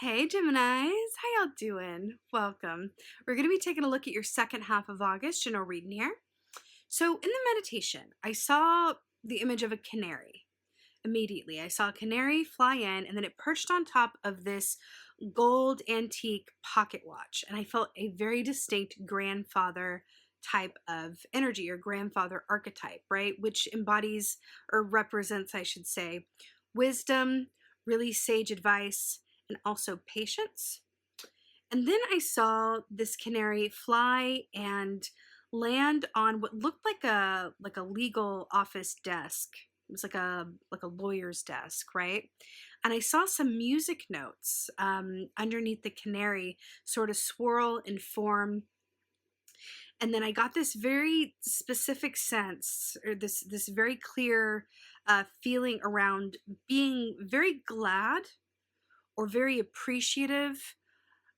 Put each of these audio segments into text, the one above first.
Hey Geminis, how y'all doing? Welcome. We're going to be taking a look at your second half of August general reading here. So in the meditation, I saw the image of a canary. Immediately, I saw a canary fly in and then it perched on top of this gold antique pocket watch. And I felt a very distinct grandfather type of energy or grandfather archetype, right? Which embodies or represents, I should say, wisdom, really sage advice, and also patience. And then I saw this canary fly and land on what looked like a legal office desk. It was like a lawyer's desk, right? And I saw some music notes underneath the canary sort of swirl and form. And then I got this very specific sense, or this very clear feeling around being very glad or very appreciative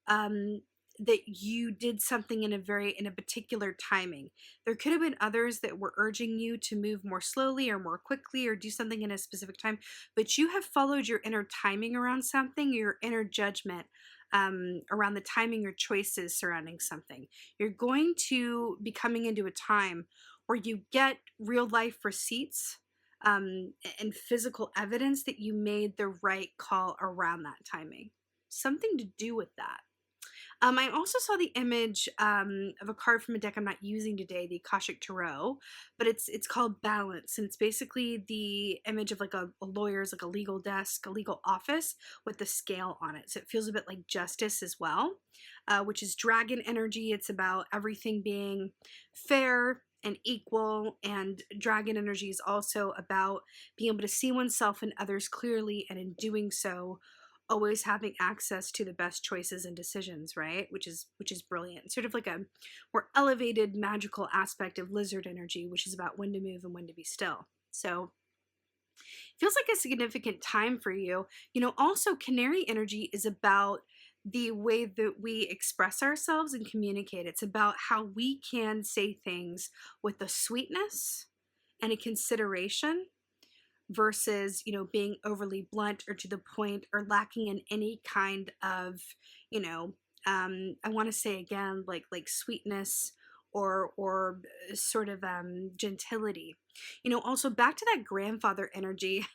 um, that you did something in a particular timing. There could have been others that were urging you to move more slowly or more quickly or do something in a specific time, but you have followed your inner timing around something, your inner judgment around the timing or choices surrounding something. You're going to be coming into a time where you get real life receipts and physical evidence that you made the right call around that timing. Something to do with that. I also saw the image of a card from a deck I'm not using today, the Akashic Tarot, but it's called Balance, and it's basically the image of like a lawyer's, like a legal desk, a legal office with the scale on it. So it feels a bit like justice as well, which is dragon energy. It's about everything being fair and equal, and dragon energy is also about being able to see oneself and others clearly, and in doing so always having access to the best choices and decisions, right? Which is brilliant. Sort of like a more elevated magical aspect of lizard energy, which is about when to move and when to be still. So feels like a significant time for you. Also canary energy is about the way that we express ourselves and communicate. It's about how we can say things with a sweetness and a consideration versus being overly blunt or to the point or lacking in any kind of I want to say again like sweetness or sort of gentility. Also back to that grandfather energy.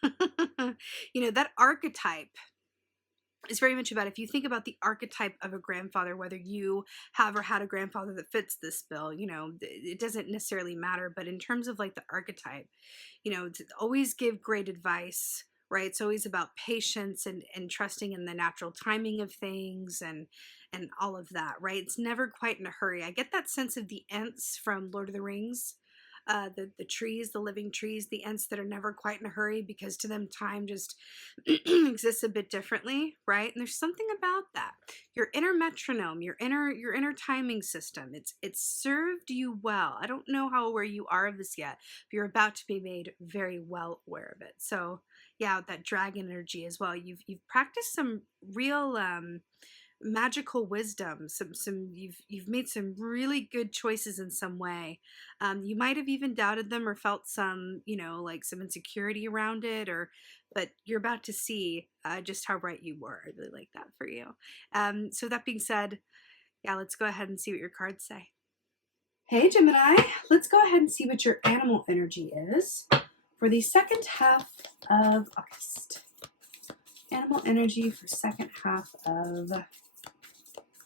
That archetype is very much about, if you think about the archetype of a grandfather, whether you have or had a grandfather that fits this bill, it doesn't necessarily matter, but in terms of like the archetype, to always give great advice, right? It's always about patience and trusting in the natural timing of things and all of that, right? It's never quite in a hurry. I get that sense of the Ents from Lord of the Rings, the trees, the living trees, the Ents that are never quite in a hurry because to them time just exists a bit differently, right? And there's something about that. Your inner metronome, your inner timing system, it's served you well. I don't know how aware you are of this yet, but you're about to be made very well aware of it. So yeah, that dragon energy as well. You've practiced some real magical wisdom. You've made some really good choices in some way. You might have even doubted them or felt some like some insecurity around it, but you're about to see just how right you were. I really like that for you. So that being said, yeah, let's go ahead and see what your cards say. Hey Gemini, let's go ahead and see what your animal energy is for the second half of August. Animal energy for second half of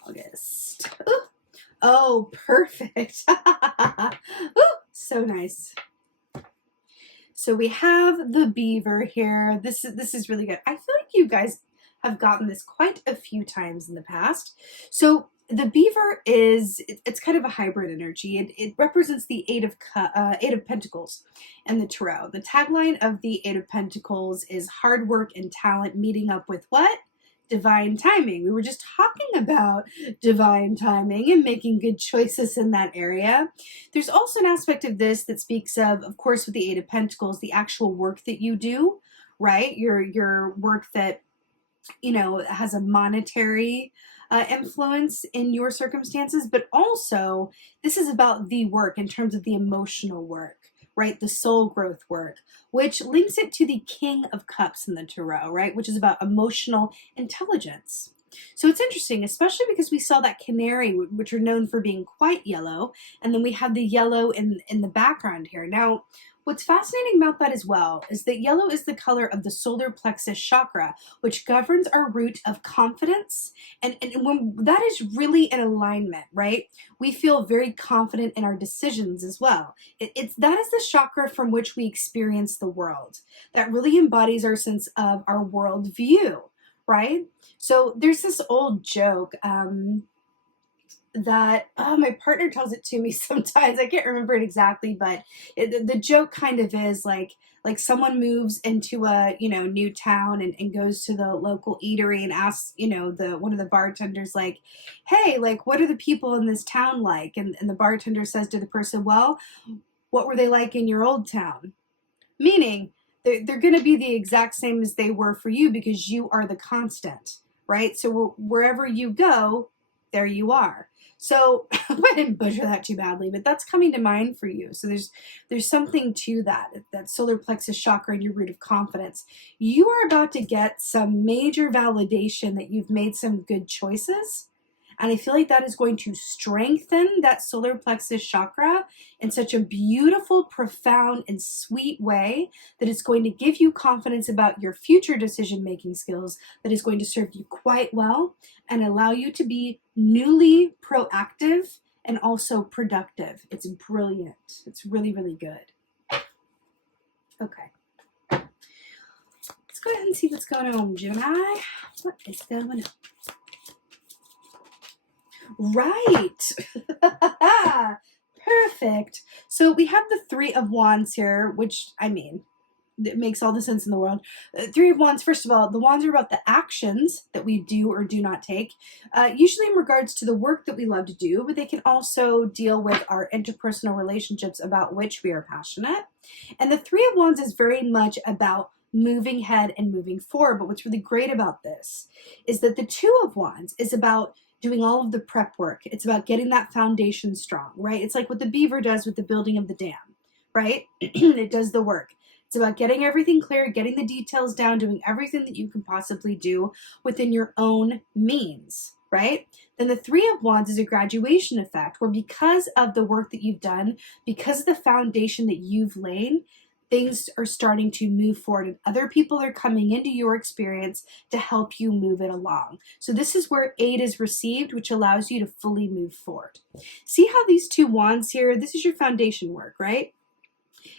August. Ooh. Oh, perfect. Ooh, so nice. So we have the beaver here. This is really good. I feel like you guys have gotten this quite a few times in the past. So the beaver it's kind of a hybrid energy. It represents the Eight of Pentacles and the Tarot. The tagline of the Eight of Pentacles is hard work and talent meeting up with what? Divine timing. We were just talking about divine timing and making good choices in that area. There's also an aspect of this that speaks of course, with the Eight of Pentacles, the actual work that you do, right? Your work that has a monetary influence in your circumstances, but also this is about the work in terms of the emotional work, right? The soul growth work, which links it to the King of Cups in the Tarot, right? Which is about emotional intelligence. So it's interesting, especially because we saw that canary, which are known for being quite yellow, and then we have the yellow in the background here. Now, what's fascinating about that as well is that yellow is the color of the solar plexus chakra, which governs our root of confidence. And when that is really in alignment, right? We feel very confident in our decisions as well. That is the chakra from which we experience the world. That really embodies our sense of our world view, right? So there's this old joke that my partner tells it to me sometimes. I can't remember it exactly, but the joke kind of is like someone moves into a new town and goes to the local eatery and asks the one of the bartenders like, hey, like what are the people in this town like? And the bartender says to the person, well, what were they like in your old town? Meaning they're going to be the exact same as they were for you because you are the constant, right? So wherever you go, there you are. So I didn't butcher that too badly, but that's coming to mind for you. So there's something to that solar plexus chakra and your root of confidence. You are about to get some major validation that you've made some good choices. And I feel like that is going to strengthen that solar plexus chakra in such a beautiful, profound, and sweet way that it's going to give you confidence about your future decision-making skills, that is going to serve you quite well and allow you to be newly proactive and also productive. It's brilliant. It's really, really good. Okay. Let's go ahead and see what's going on, Gemini. What is going on? Right. Perfect. So we have the Three of Wands here, which, I mean, it makes all the sense in the world. Three of Wands, first of all, the wands are about the actions that we do or do not take, usually in regards to the work that we love to do, but they can also deal with our interpersonal relationships about which we are passionate. And the Three of Wands is very much about moving ahead and moving forward. But what's really great about this is that the Two of Wands is about doing all of the prep work. It's about getting that foundation strong, right? It's like what the beaver does with the building of the dam, right? It does the work. It's about getting everything clear, getting the details down, doing everything that you can possibly do within your own means, right? Then the Three of Wands is a graduation effect where because of the work that you've done, because of the foundation that you've laid, things are starting to move forward and other people are coming into your experience to help you move it along. So this is where aid is received, which allows you to fully move forward. See how these two wands here, this is your foundation work, right?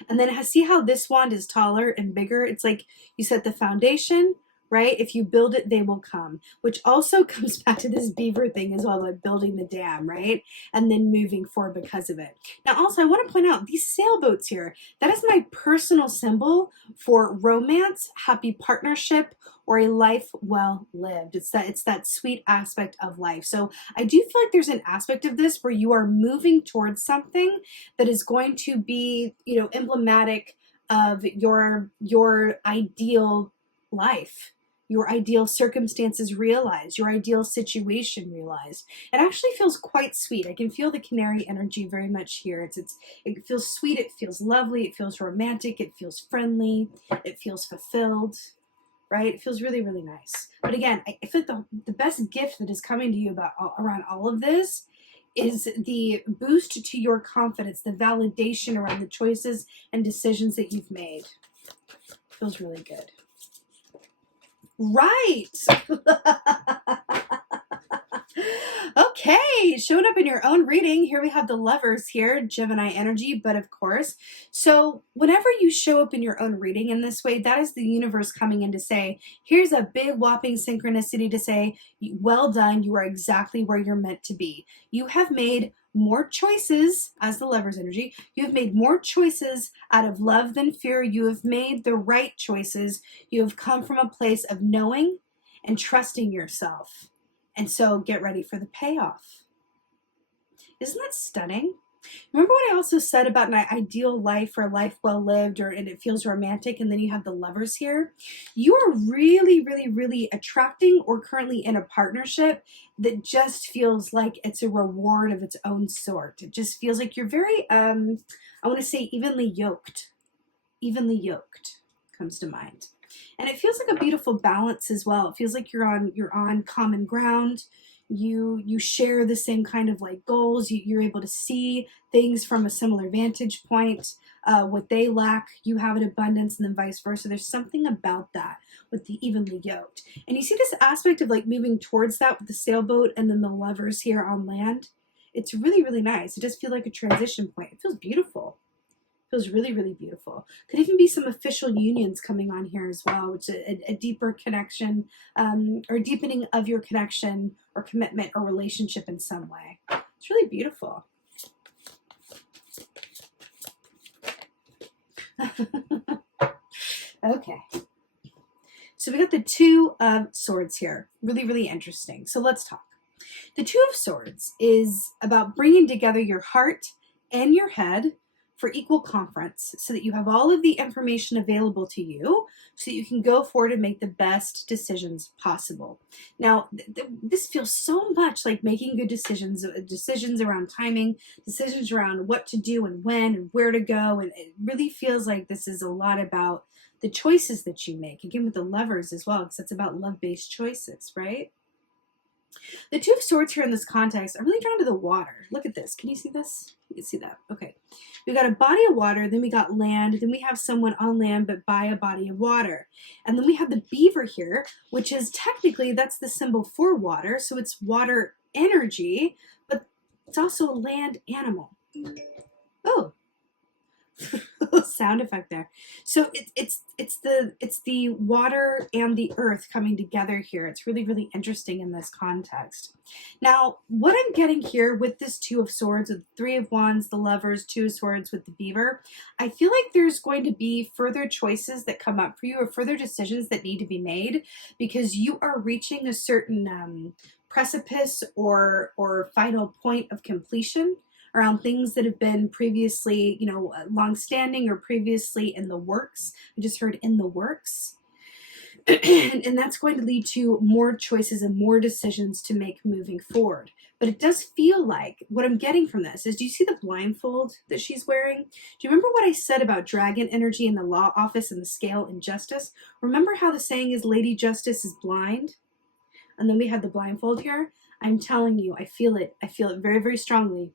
And then see how this wand is taller and bigger? It's like you set the foundation, right? If you build it, they will come, which also comes back to this beaver thing as well, like building the dam, right? And then moving forward because of it. Now, also, I want to point out these sailboats here, that is my personal symbol for romance, happy partnership, or a life well lived. It's that sweet aspect of life. So I do feel like there's an aspect of this where you are moving towards something that is going to be, emblematic of your ideal life, your ideal circumstances realized, your ideal situation realized. It actually feels quite sweet. I can feel the canary energy very much here. It feels sweet, it feels lovely, it feels romantic, it feels friendly, it feels fulfilled, right? It feels really, really nice. But again, I feel like the best gift that is coming to you around all of this is the boost to your confidence, the validation around the choices and decisions that you've made. Feels really good. Right. Okay, showing up in your own reading. Here we have the Lovers here, Gemini energy, but of course. So whenever you show up in your own reading in this way, that is the universe coming in to say, here's a big whopping synchronicity to say, well done, you are exactly where you're meant to be. You have made more choices as the Lovers energy. You have made more choices out of love than fear. You have made the right choices. You have come from a place of knowing and trusting yourself. And so get ready for the payoff. Isn't that stunning? Remember what I also said about an ideal life or a life well lived and it feels romantic, and then you have the Lovers here? You are really, really, really attracting or currently in a partnership that just feels like it's a reward of its own sort. It just feels like you're very, I want to say evenly yoked. Evenly yoked comes to mind. And it feels like a beautiful balance as well. It feels like you're on common ground. You share the same kind of like goals. You're able to see things from a similar vantage point. What they lack, you have in abundance, and then vice versa. There's something about that with the evenly yoked. And you see this aspect of like moving towards that with the sailboat and then the lovers here on land. It's really, really nice. It does feel like a transition point. It feels beautiful. It feels really, really beautiful. Could even be some official unions coming on here as well, which is a deeper connection or deepening of your connection or commitment or relationship in some way. It's really beautiful. Okay. So we got the Two of Swords here. Really, really interesting. So let's talk. The Two of Swords is about bringing together your heart and your head for equal conference so that you have all of the information available to you so that you can go forward and make the best decisions possible. Now, this feels so much like making good decisions around timing, decisions around what to do and when and where to go. And it really feels like this is a lot about the choices that you make. Again, with the lovers as well, because it's about love-based choices, right? The Two of Swords here in this context, I'm really drawn to the water. Look at this. Can you see this? You can see that. Okay. We got a body of water, then we got land, then we have someone on land but by a body of water. And then we have the beaver here, which is technically, that's the symbol for water. So it's water energy, but it's also a land animal. Oh. Sound effect there. So it's the water and the earth coming together here. It's really, really interesting in this context. Now, what I'm getting here with this Two of Swords, with Three of Wands, the lovers, Two of Swords with the beaver, I feel like there's going to be further choices that come up for you or further decisions that need to be made because you are reaching a certain precipice or final point of completion around things that have been previously, long-standing or previously in the works. I just heard in the works. And that's going to lead to more choices and more decisions to make moving forward. But it does feel like, what I'm getting from this is, do you see the blindfold that she's wearing? Do you remember what I said about dragon energy in the law office and the scale in justice? Remember how the saying is, Lady Justice is blind? And then we had the blindfold here. I'm telling you, I feel it very, very strongly.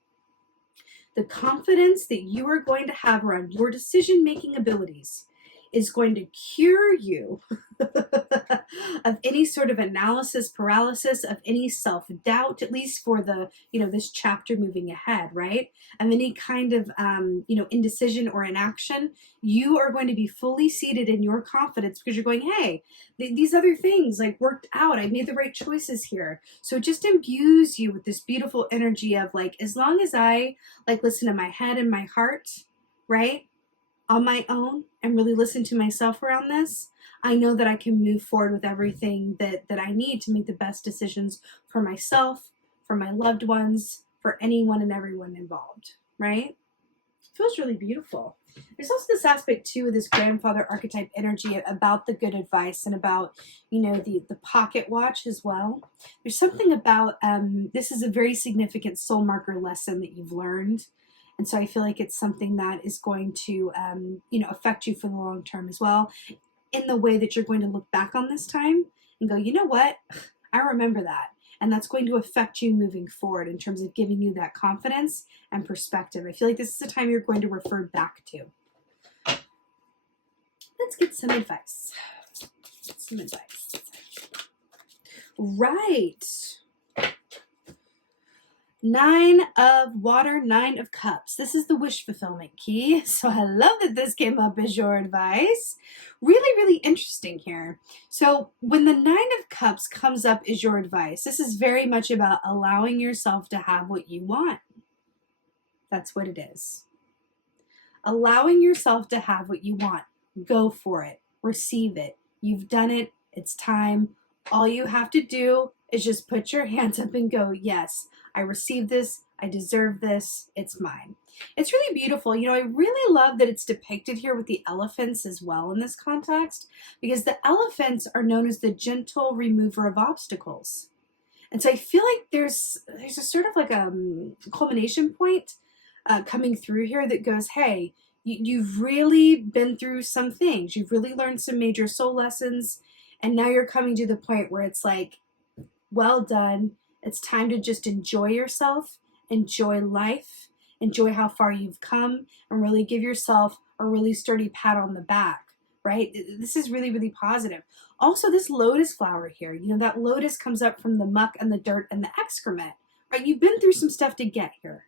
The confidence that you are going to have around your decision-making abilities is going to cure you of any sort of analysis paralysis, of any self-doubt, at least for the, this chapter moving ahead, right? And any kind of, indecision or inaction. You are going to be fully seated in your confidence because you're going, hey, these other things like worked out. I made the right choices here. So it just imbues you with this beautiful energy of like, as long as I like listen to my head and my heart, right? On my own and really listen to myself around this, I know that I can move forward with everything that I need to make the best decisions for myself, for my loved ones, for anyone and everyone involved, right? It feels really beautiful. There's also this aspect too of this grandfather archetype energy about the good advice and about, the pocket watch as well. There's something about, this is a very significant soul marker lesson that you've learned. And so I feel like it's something that is going to, affect you for the long term as well, in the way that you're going to look back on this time and go, you know what? I remember that. And that's going to affect you moving forward in terms of giving you that confidence and perspective. I feel like this is a time you're going to refer back to. Let's get some advice. Right. 9 of water, 9 of cups. This is the wish fulfillment key. So I love that this came up as your advice. Really, really interesting here. So when the 9 of cups comes up as your advice, this is very much about allowing yourself to have what you want. That's what it is. Allowing yourself to have what you want. Go for it. Receive it. You've done it. It's time. All you have to do is just put your hands up and go, yes, I received this. I deserve this. It's mine. It's really beautiful. I really love that it's depicted here with the elephants as well in this context, because the elephants are known as the gentle remover of obstacles. And so I feel like there's a sort of like a culmination point coming through here that goes, hey, You've really been through some things. You've really learned some major soul lessons. And now you're coming to the point where it's like, well done. It's time to just enjoy yourself, enjoy life, enjoy how far you've come, and really give yourself a really sturdy pat on the back, right? This is really, really positive. Also, this lotus flower here, you know, that lotus comes up from the muck and the dirt and the excrement, right? You've been through some stuff to get here.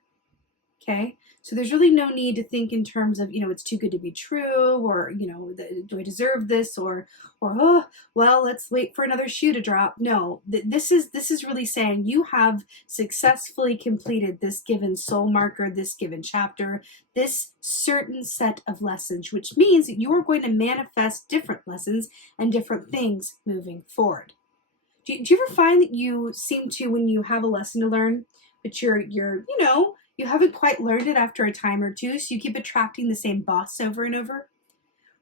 Okay, so there's really no need to think in terms of, you know, it's too good to be true, or, you know, do I deserve this, or oh, well, let's wait for another shoe to drop. No, this is really saying you have successfully completed this given soul marker, this given chapter, this certain set of lessons, which means that you are going to manifest different lessons and different things moving forward. Do you ever find that you seem to, when you have a lesson to learn, but you're you know, you haven't quite learned it after a time or two, so you keep attracting the same boss over and over,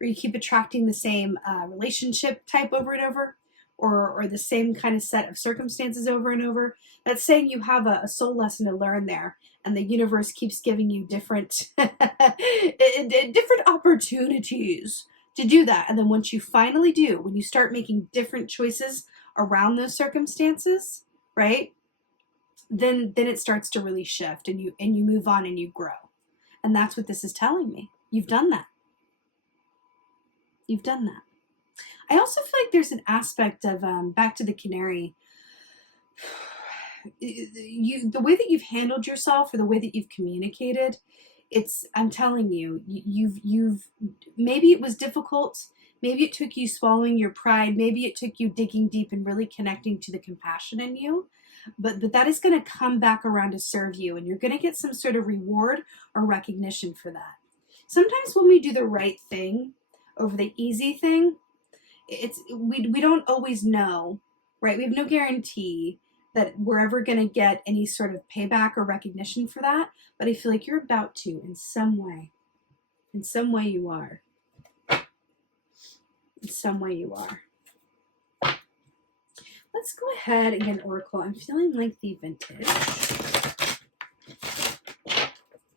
or you keep attracting the same relationship type over and over, or the same kind of set of circumstances over and over? That's saying you have a soul lesson to learn there, and the universe keeps giving you different different opportunities to do that. And then once you finally do, when you start making different choices around those circumstances, right? Then it starts to really shift, and you move on and you grow. And that's what this is telling me. You've done that. You've done that. I also feel like there's an aspect of, back to the canary, the way that you've handled yourself, or the way that you've communicated, I'm telling you, you've maybe it was difficult. Maybe it took you swallowing your pride. Maybe it took you digging deep and really connecting to the compassion in you. But that is going to come back around to serve you, and you're going to get some sort of reward or recognition for that. Sometimes when we do the right thing over the easy thing, we don't always know, right? We have no guarantee that we're ever going to get any sort of payback or recognition for that, but I feel like you're about to in some way. In some way you are. In some way you are. Let's go ahead and get an oracle. I'm feeling like the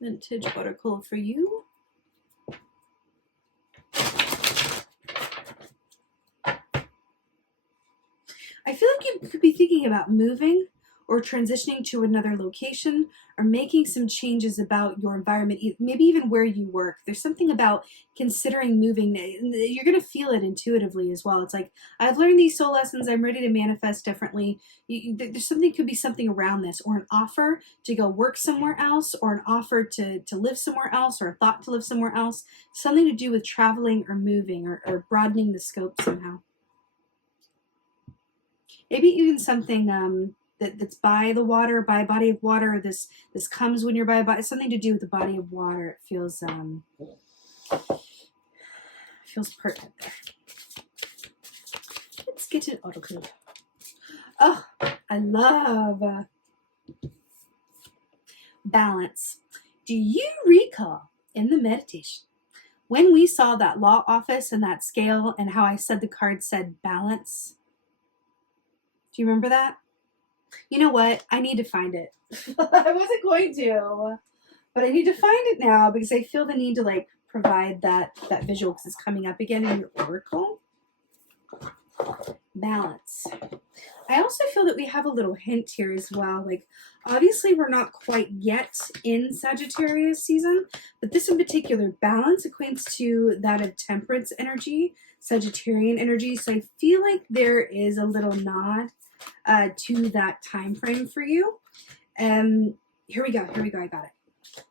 vintage oracle for you. I feel like you could be thinking about moving, or transitioning to another location, or making some changes about your environment, maybe even where you work. There's something about considering moving. You're going to feel it intuitively as well. It's like, I've learned these soul lessons. I'm ready to manifest differently. There's something, could be something around this, or an offer to go work somewhere else, or an offer to live somewhere else, or a thought to live somewhere else. Something to do with traveling or moving, or broadening the scope somehow. Maybe even something that's by the water, by a body of water. This comes when you're by a body, something to do with the body of water. It feels pertinent there. Let's get an oracle. Oh, I love balance. Do you recall in the meditation when we saw that law office and that scale, and how I said the card said balance? Do you remember that? You know what? I need to find it. I wasn't going to, but I need to find it now, because I feel the need to like provide that visual, because it's coming up again in your oracle. Balance. I also feel that we have a little hint here as well. Like, obviously we're not quite yet in Sagittarius season, but this in particular, balance equates to that of temperance energy, Sagittarian energy. So I feel like there is a little nod to that time frame for you. Here we go, I got it.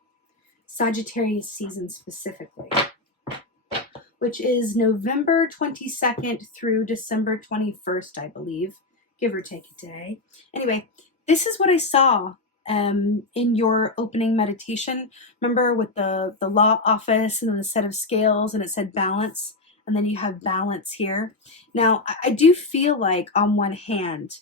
Sagittarius season specifically, which is November 22nd through December 21st, I believe, give or take a day. Anyway, this is what I saw in your opening meditation. Remember with the law office and then the set of scales, and it said balance, and then you have balance here. Now, I do feel like on one hand,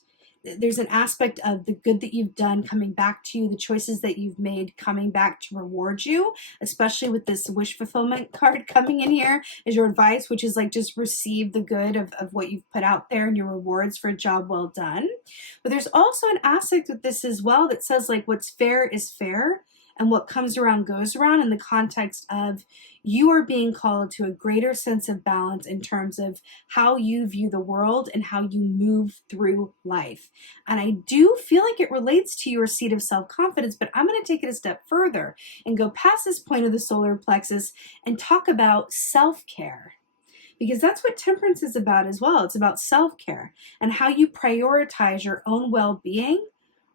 there's an aspect of the good that you've done coming back to you, the choices that you've made coming back to reward you, especially with this wish fulfillment card coming in here as your advice, which is like, just receive the good of what you've put out there and your rewards for a job well done. But there's also an aspect with this as well that says like, what's fair is fair, and what comes around goes around, in the context of you are being called to a greater sense of balance in terms of how you view the world and how you move through life. And I do feel like it relates to your seat of self-confidence, but I'm going to take it a step further and go past this point of the solar plexus and talk about self-care. Because that's what temperance is about as well. It's about self-care and how you prioritize your own well-being,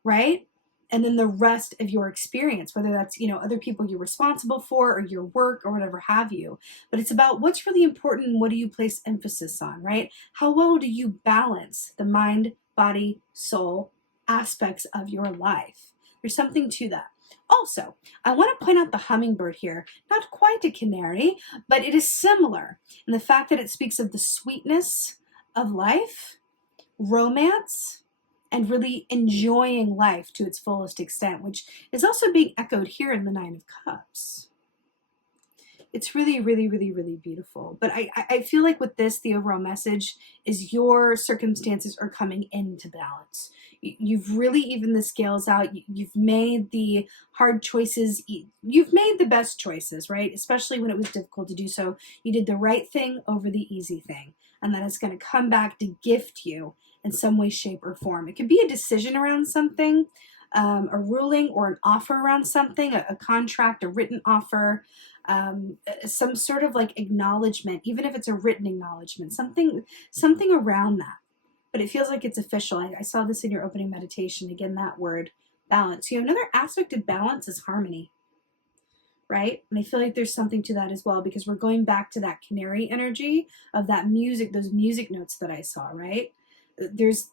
right? And then the rest of your experience, whether that's, other people you're responsible for or your work or whatever have you. But it's about what's really important and what do you place emphasis on, right? How well do you balance the mind, body, soul aspects of your life? There's something to that. Also, I want to point out the hummingbird here. Not quite a canary, but it is similar in the fact that it speaks of the sweetness of life, romance, and really enjoying life to its fullest extent, which is also being echoed here in the Nine of Cups. It's really, really, really, really beautiful. But I feel like with this, the overall message is your circumstances are coming into balance. You've really evened the scales out. You've made the hard choices. You've made the best choices, right? Especially when it was difficult to do so. You did the right thing over the easy thing. And that is going to come back to gift you in some way, shape, or form. It could be a decision around something, a ruling or an offer around something, a contract, a written offer, some sort of like acknowledgement, even if it's a written acknowledgement, something around that. But it feels like it's official. I saw this in your opening meditation. Again, that word, balance. Another aspect of balance is harmony, right? And I feel like there's something to that as well, because we're going back to that canary energy of that music, those music notes that I saw, right? There's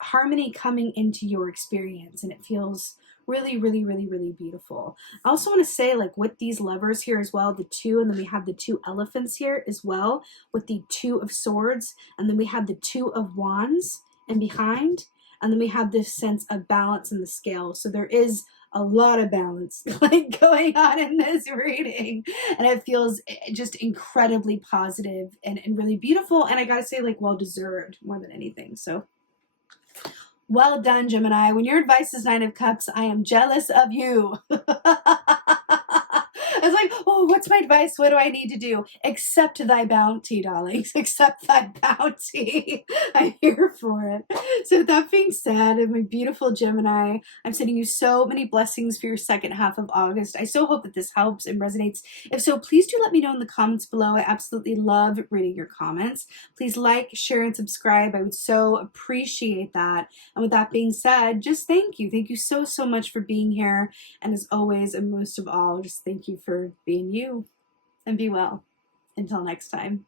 harmony coming into your experience, and it feels really, really, really, really beautiful. I also want to say, like, with these lovers here as well, the two, and then we have the two elephants here as well with the Two of Swords, and then we have the Two of Wands and behind, and then we have this sense of balance in the scale. So there is a lot of balance like going on in this reading, and it feels just incredibly positive and really beautiful, and I gotta say, like, well deserved more than anything. So well done, Gemini. When your advice is Nine of Cups, I am jealous of you. It's like, oh, what's my advice? What do I need to do? Accept thy bounty, darlings. Accept thy bounty. I'm here for it. So with that being said, my beautiful Gemini, I'm sending you so many blessings for your second half of August. I so hope that this helps and resonates. If so, please do let me know in the comments below. I absolutely love reading your comments. Please like, share, and subscribe. I would so appreciate that. And with that being said, just thank you. Thank you so, so much for being here. And as always, and most of all, just thank you for being you, and be well. Until next time.